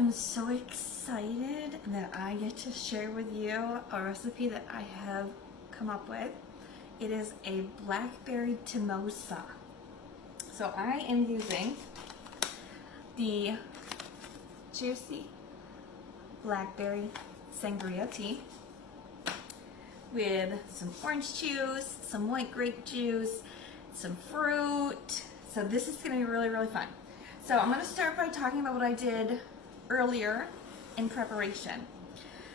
am so excited that I get to share with you a recipe that I have come up with. It is a Blackberry TeaMosa. So I am using the juicy blackberry sangria tea with some orange juice, some white grape juice, some fruit. So this is going to be really, really fun. So I'm going to start by talking about what I did earlier in preparation.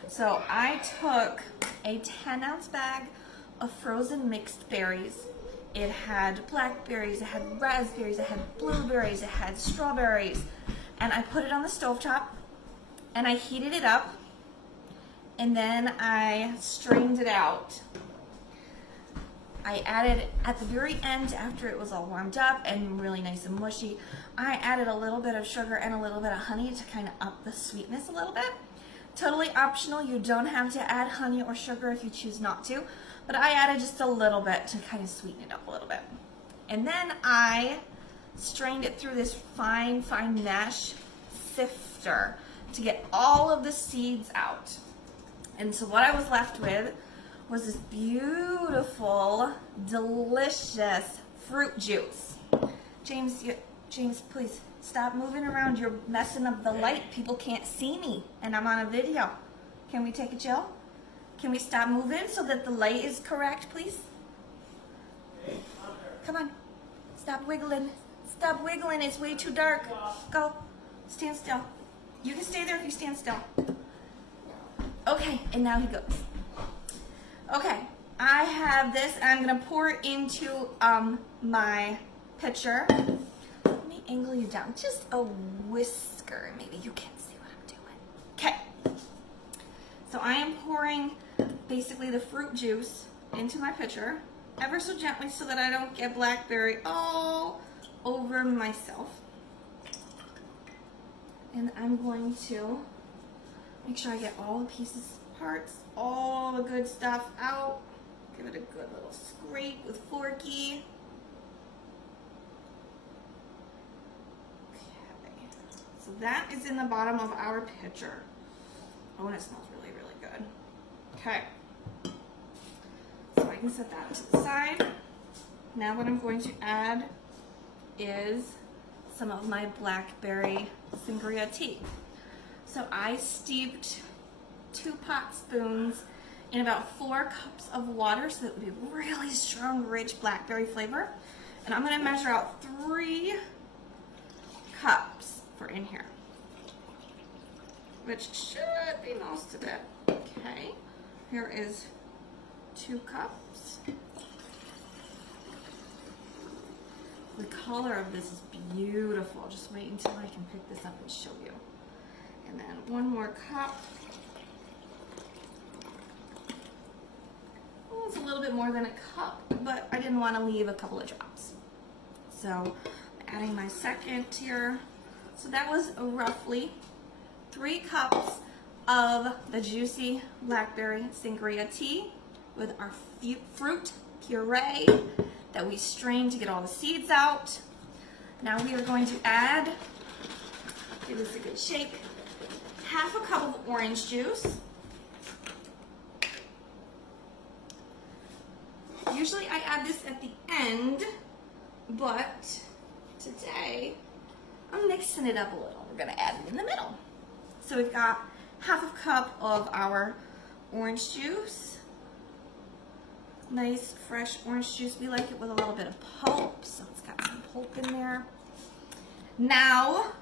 So I took a 10-ounce bag of frozen mixed berries. It had blackberries, it had raspberries, it had blueberries, it had strawberries, and I put it on the stovetop and I heated it up, and then I strained it out. I added, at the very end, after it was all warmed up and really nice and mushy, I added a little bit of sugar and a little bit of honey to kind of up the sweetness a little bit. Totally optional. You don't have to add honey or sugar if you choose not to, but I added just a little bit to kind of sweeten it up a little bit. And then I strained it through this fine mesh sifter to get all of the seeds out. And so what I was left with was this beautiful, delicious fruit juice. James, please stop moving around. You're messing up the light. People can't see me, and I'm on a video. Can we take a chill? Can we stop moving so that the light is correct, please? Come on. Stop wiggling. Stop wiggling. It's way too dark. Go. Stand still. You can stay there if you stand still. Okay, and now he goes. Okay, I have this, and I'm going to pour it into my pitcher. Let me angle you down just a whisker. Maybe you can see what I'm doing. Okay, so I am pouring basically the fruit juice into my pitcher, ever so gently so that I don't get blackberry all over myself. And I'm going to make sure I get all the pieces, parts, all the good stuff out. Give it a good little scrape with Forky. Okay, so that is in the bottom of our pitcher. Oh, and it smells really, really good. Okay, so I can set that to the side. Now what I'm going to add is some of my blackberry sangria tea. So I steeped 2 pot spoons in about 4 cups of water so that it would be really strong, rich blackberry flavor. And I'm going to measure out 3 cups for in here, which should be most of it. Okay, here is 2 cups. The color of this is beautiful. Just wait until I can pick this up and show you. And then 1 more cup. Well, it's a little bit more than a cup, but I didn't want to leave a couple of drops. So I'm adding my second here. So that was roughly 3 cups of the juicy blackberry sangria tea with our fruit puree that we strained to get all the seeds out. Now we are going to add, give this a good shake, half a cup of orange juice. Usually I add this at the end, but today I'm mixing it up a little. We're gonna add it in the middle. So we've got half a cup of our orange juice. Nice fresh orange juice. We like it with a little bit of pulp, so it's got some pulp in there. Now,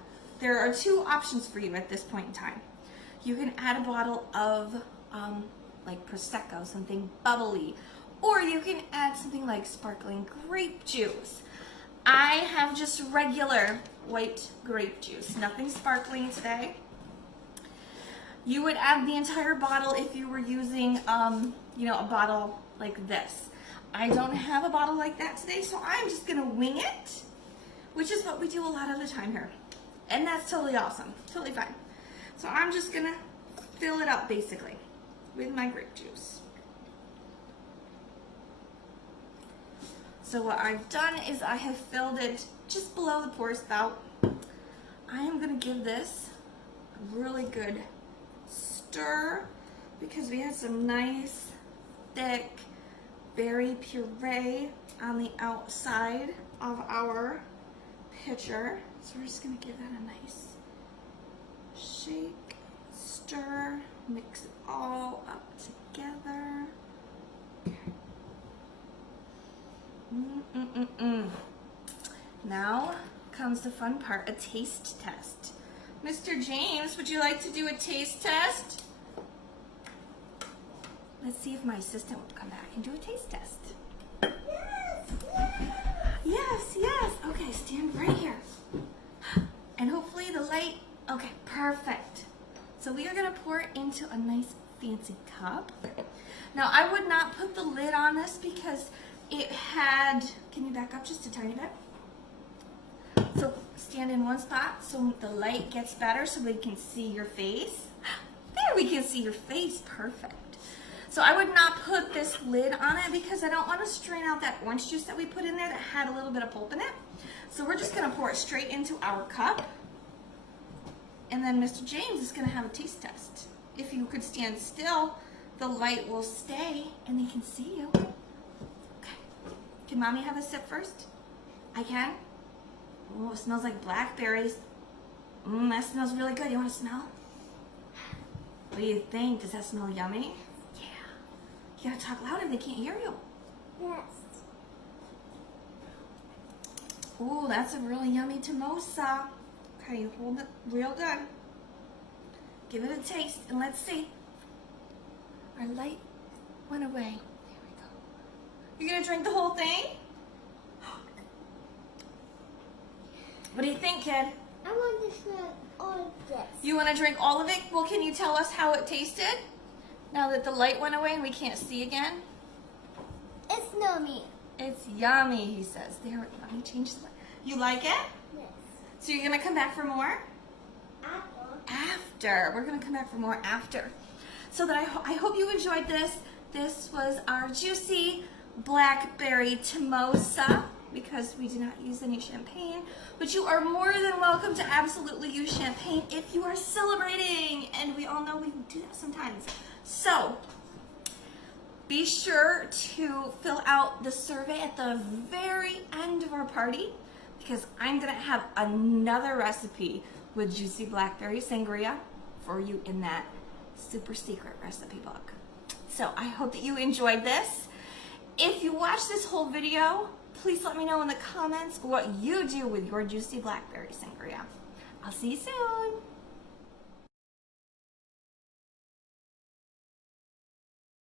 there are 2 options for you at this point in time. You can add a bottle of like Prosecco, something bubbly, or you can add something like sparkling grape juice. I have just regular white grape juice, nothing sparkling today. You would add the entire bottle if you were using, you know, a bottle like this. I don't have a bottle like that today, so I'm just gonna wing it, which is what we do a lot of the time here. And that's totally awesome, totally fine. So I'm just gonna fill it up basically with my grape juice. So what I've done is I have filled it just below the pour spout. I am gonna give this a really good stir because we had some nice thick berry puree on the outside of our pitcher. So we're just gonna give that a nice shake, stir, mix it all up together. Now comes the fun part, a taste test. Mr. James, would you like to do a taste test? Let's see if my assistant will come back and do a taste test. Yes, yes. Okay, stand right here. And hopefully the light, okay, perfect. So we are gonna pour it into a nice fancy cup. Now I would not put the lid on this because it had, can you back up just a tiny bit? So stand in one spot so the light gets better so we can see your face. There, we can see your face, perfect. So I would not put this lid on it because I don't want to strain out that orange juice that we put in there that had a little bit of pulp in it. So we're just going to pour it straight into our cup. And then Mr. James is going to have a taste test. If you could stand still, the light will stay and they can see you. Okay. Can Mommy have a sip first? I can? Oh, it smells like blackberries. That smells really good. You want to smell? What do you think? Does that smell yummy? Yeah. You gotta talk louder. They can't hear you. Yes. Oh, that's a really yummy TeaMosa. Okay, you hold it real good. Give it a taste and let's see. Our light went away. There we go. You're gonna drink the whole thing? What do you think, kid? I want to drink all of this. You want to drink all of it? Well, can you tell us how it tasted? Now that the light went away and we can't see again? It's yummy. It's yummy, he says. There, let me change the light. You like it? Yes. So you're going to come back for more? After. We're going to come back for more after. So that I hope you enjoyed this. This was our juicy Blackberry TeaMosa, because we did not use any champagne, but you are more than welcome to absolutely use champagne if you are celebrating, and we all know we do that sometimes. So be sure to fill out the survey at the very end of our party, because I'm gonna have another recipe with juicy blackberry sangria for you in that super secret recipe book. So I hope that you enjoyed this. If you watch this whole video, please let me know in the comments what you do with your juicy blackberry sangria. I'll see you soon.